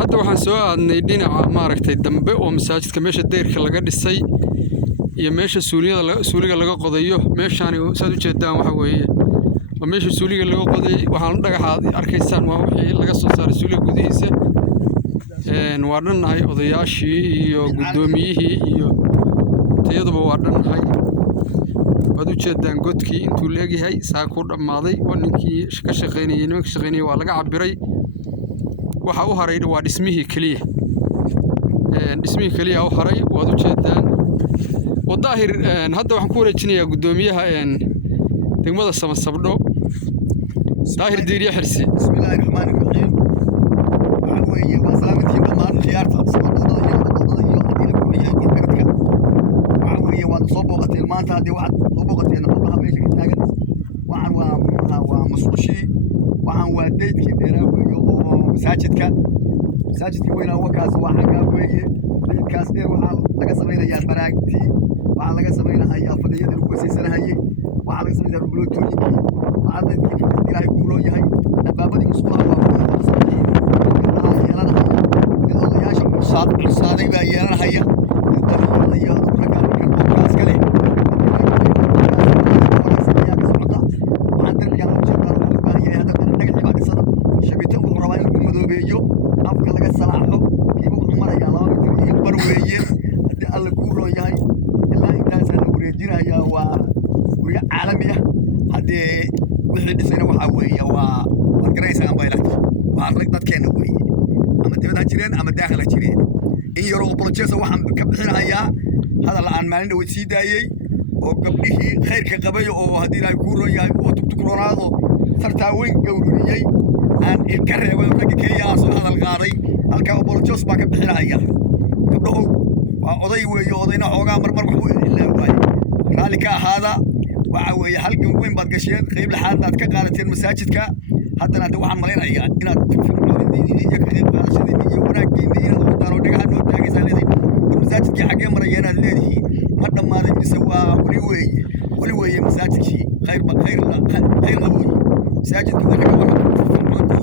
hadda waxaan soo aadnay dhinaca maaragtay dambe oo masaajidka meesha deyrka laga dhisay iyo meesha suuliga laga qodayo meeshaani saad u jeedaan waxa weeye waa meesha suuliga laga qoday waxaan dhagaxa arkaysaan waa wixii laga soo saaray suuliga gudihiisa waa dhannahay odayaashii iyo guddoomiyihii iyo tayaduba waa dhannahay waad u jeedaan godkii intuu leegyahay saa ku dhammaaday waa ninkii ka shaqaynayay nimanka shaqaynayay waa laga cabiray waxa u haray waa dhismihii kaliya u haray waad u jeedaan wadaahir hadda waxaan ku wareejinayaa guddoomiyaha degmada Samasabdho daahir diiriye xirsi bismillaahi raxmaani raxiim waxa weeye waa salaamantii dhammaan khiyaarta sababtooda iyo hadii ku yahay korkaadka waxa weeye waad soo booqateen maanta hadii waxaad soo booqateen howlaha meesha ka taagan waxaan waa masquushii waxaan waa deydkii dheeraa weeye oo masaajidka weynaa wakaas waa xaggaa weeye deydkaas dheer waxaa laga samaynayaa baraagtii waxaa laga samaynayaa fadhiyada lagu wasiisanahayay waxaa laga samaynayaa rublootooyinkii waxaa dadkii ilaahay ku loo yahay albaabadii musqulaha waa odayaasha cusaaday baa yeelanahaya dhalinyarada iyo ragga kalboodkaas kale waxaan darbigaan u jeedaa wuxuu u baahan yahay hadda dhagaxii baa dhisada shabito wuxuu rabaa in lagu madoobeeyo afka laga salaaxo kiiba wuxuu marayaa 2 mitir iyo bar weeye haddii alla kuu roon yahay ilaa intaasaa la wareejinayaa waa guryo caalami ah haddii wixii dhisayna waxaa weeye waa waad garaysaan baylata waa rag dadkeena weeye ama dibadda jireen ama daakhala jireen in yaroo bolojeesa waxaan ka bixinayaa hadal aan maalin dhaweyd sii daayey oo gabdhihii khayrka qabay oo haddii ilaahay kuu roon yahay oo tugtugroonaado sartaa weyn gowruriyey aan ilka reebay ragga keliya aan soo hadal qaaday halkaa bolojees baa ka bixinaya gabdhahow waa oday weeye odayna xoogaa marmar waxbuu ilaa waaye raalli ka ahaada waxa weeye halgan weyn baad gasheen qayb laxaadna aad ka qaadateen masaajidka haddana hadda waxaan malaynayaa inaad firfircoonidiinii iyo ka qayb qaadashadiinii iyo wanaaggiinii inaad wadaan oo dhagaxa noo taagaysaa leedihin war masaajidkii xaggee maraya inaad leedihiin ma dhammaaday mise waa weli weeye masaajidkii khayr qabooyi masaajidka waa ragga waxa firfircoontii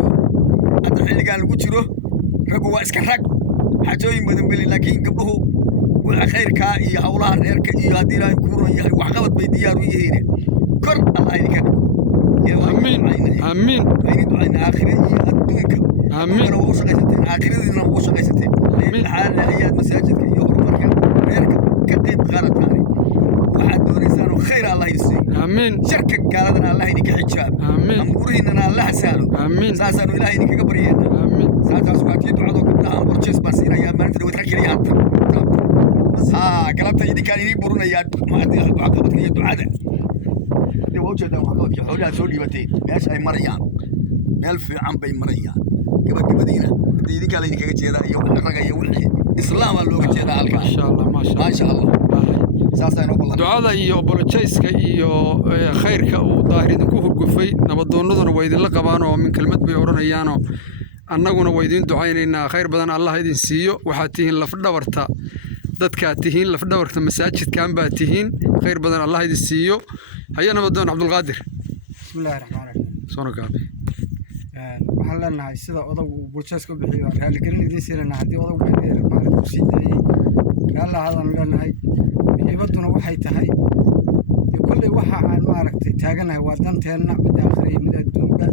hadda xilligaan lagu jiro raggu waa iska rag xajooyin badan beli laakiin gabdhuhu waxa khayrka iyo hawlaha reerka iyo haddii ilaahay kuu roon yahay wax qabad bay diyaar u yihiin kor allah idinka آمين aynu ducayna aakhirada iyo adduunka آمين oo shaqaysateen aakhiradiina oo shaqaysateen xaalna ayaad masaajidka iyo horumarka reerka ka qayb qaadataan waxaad doonaysaan oo khayr allah idin آمين sharka gaaladana allah idinka xijaab آمين amuriinana allah saalo آمين saasaanu ilaahay idinkaga baryeena آمين saasaas waa tii ducada gabdhaha borjees baan siinayaa maalinta dhawaad kaliya anta galabta idinkaan idin burinayaa waxqabadka iyo ducada وجدوا وحقك حولها سوري بتين ماشي أي مريان ألف عم بين مريان كبر مدينة دي قال إنك كذا يوم الرجع يوم الإسلام اللي كذا على ما شاء الله ما شاء الله ما شاء الله ساسا نقول دعاء iyo bolojayska iyo khayrka uu daahiriin ku hurgufay nabadoonaduna way idin la qabaan oo min kelmad bay oranayaan annaguna way idin ducaynaynaa khayr badan Allah idin siiyo waxa tihiin laf dhabarta dadka tihiin laf dhabarta masaajidkan baa tihiin khayr badan Allah idin siiyo هيا نبدون عبد القادر بسم الله الرحمن الرحيم صونك أبي waxaan leenahay sida odag uu bulshada ku bixiyo raali gelin idin siinayna hadii odag bixiyay maalinta ku sii daayay raali hadan leenahay bixibaduna waxay tahay kulli waxa aan maaragtay taaganahay waa danteena mid aakhirey mid adduunka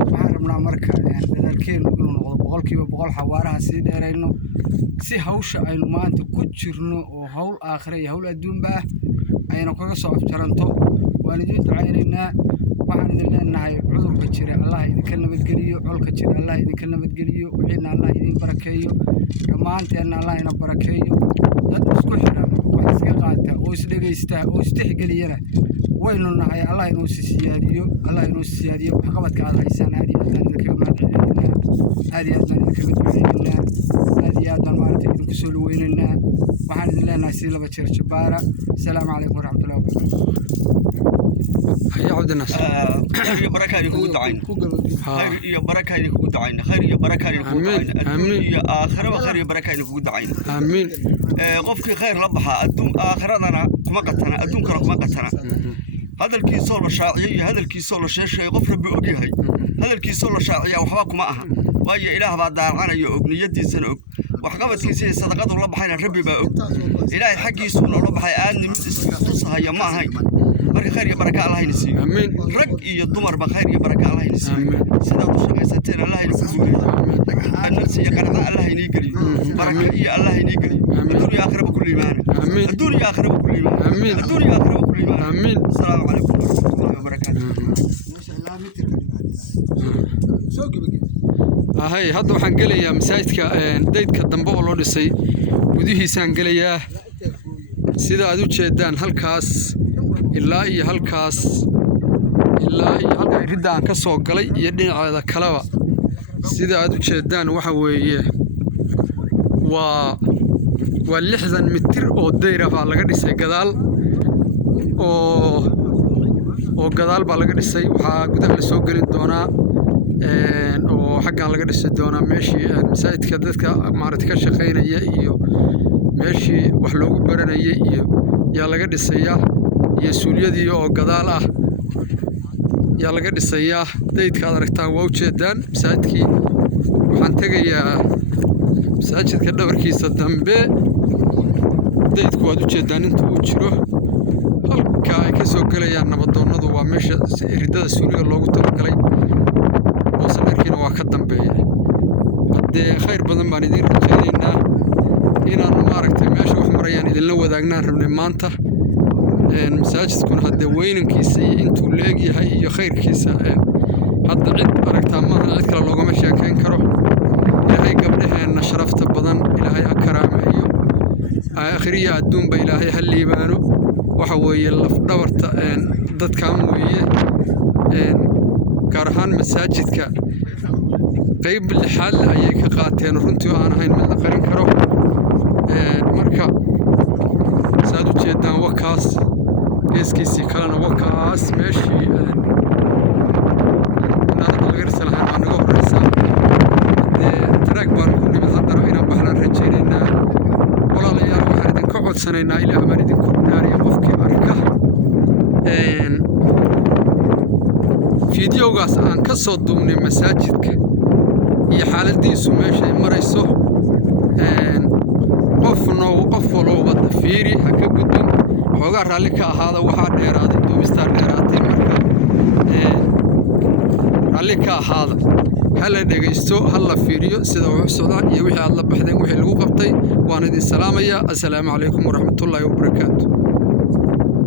waxaan rabnaa marka dadalkeenu inuu noqdo boqolkiiba boqol xawaaraha sii dheerayno si hawsha aynu maanta ku jirno oo hawl aakhirey hawl adduunba ayna kaga soo afjaranto waan idin ducaynaynaa waxaan idin leenahay cudurka jira Allah idinka nabadgeliyo colka jira Allah idinka nabadgeliyo wixiina Allah idin barakeeyo dhamaanteena Allah ina barakeeyo dad isku xiran wax iska qaata oo is dhageysta oo is tixgeliyana waynu nahay Allah inuu siyaadiyo wax qabadka aad haysan aad iyo aad idinka mahadcelinaa aad iyo aad idinka ducaynaa aad iyo aad maartay idinku soo dhaweynaa waxaan idin leenahay si laba jeer jabaara السلام عليكم ورحمة الله وبركاته. يا عبد الناصر. خير يا بركة يكون دعينا. خير يا بركة يكون دعينا. خير يا بركة يكون دعينا. آمين. يا آخر وخير يا بركة يكون دعينا. آمين. قفك خير ربها أدوم آخرنا ما قتنا أدوم كرك ما قتنا. هذا الكيسول الشاعري هذا الكيسول الشيء غفر بأوجهي هذا الكيسول الشاعية وحواكم معها وهي إله بعد عناية أبنيتي سنة وحقبت كيسية صدقات الله بحين الربي بقى إلهي حقي سون الله بحين آن من تصها يا ما هاي بركة خير يا بركة الله ينسي آمين رق يضمر بخير يا بركة الله ينسي سيدا وشقي ستين الله ينسي النفس يقرأ الله ينيقري بركة يا الله ينيقري الدنيا آخر بكل إيمان الدنيا آخر بكل إيمان الدنيا آخر بكل إيمان آمين السلام عليكم ورحمة الله وبركاته هاي هذا waxaan gelayaa masaajidka daydka dambe oo loo dhisay gudihiisaan gelayaa sida aad u jeedaan halkaas ilaa iyo halkaas halka ridda aan ka soo galay iyo dhinaceeda kaleba sida aad u jeedaan waxa weeye waa 60 mitir oo dayr ah laga dhisay gadaal oo gadaal baa laga dhisay waxaa gudaha la soo gelin doonaa oo xaggan laga dhisi doonaa meeshii masaajidka dadka maaragtay ka shaqeynaya iyo meeshii wax loogu baranayay iyo yaa laga dhisayaa iyo suuliyadii oo gadaal ah yaa laga dhisayaa daydka aad aragtaan waa u jeedaan masaajidkii waxaan tegayaa masaajidka dhabarkiisa dambe daydku waad u jeedaan inta uu jiro halka ay ka soo gelayaan nabadoonnadu waa meesha riddada suuliga loogu talagalay وصلنا waa ka dambeeya hadee khayr badan baan idin rajaynaynaa inaan maaragtay meesha wax marayaan idin la wadaagnaan rabnay maanta masaajidkuna hadee weynankiisa iyo intuu leegyahay iyo khayrkiisa hadda cid aragtaa maaha cid kale loogama sheekayn karo ilaahay gabdhaheena sharafta badan ilaahay ha karaameeyo aakhiriya adduunba ilaahay ha liibaano waxa weeye laf dhabarta dadkaan weeye gaar ahaan masaajidka qayb lixaad ayay ka qaateen runtii aan ahayn mid la qarin karo marka saad u jeedaan wakaas geeskiisii kalena wakaas meeshii nabad laga dhisa lahayn waa naga horeysaa taraag baan ku nimid haddana inaan baxlaan rajaynaynaa walaalayaal waxaan idinka codsanaynaa ilaah baan idinku dhaariya qofkii arka fiidiyowgaas aan ka soo duubnay masaajidka iyo xaaladiisu meeshay marayso qof walba fiiri ha ka gudbin xoogaa raalli ka ahaada waxaa dheeraaday duubistaa dheeraatay marka raalli ka ahaada ha la dhegaysto ha la fiiriyo sida wax socdaan iyo wixii aad la baxdeen wixii lagu qabtay waan idin salaamayaa assalaamu calaykum waraxmatullaahi wabarakaatu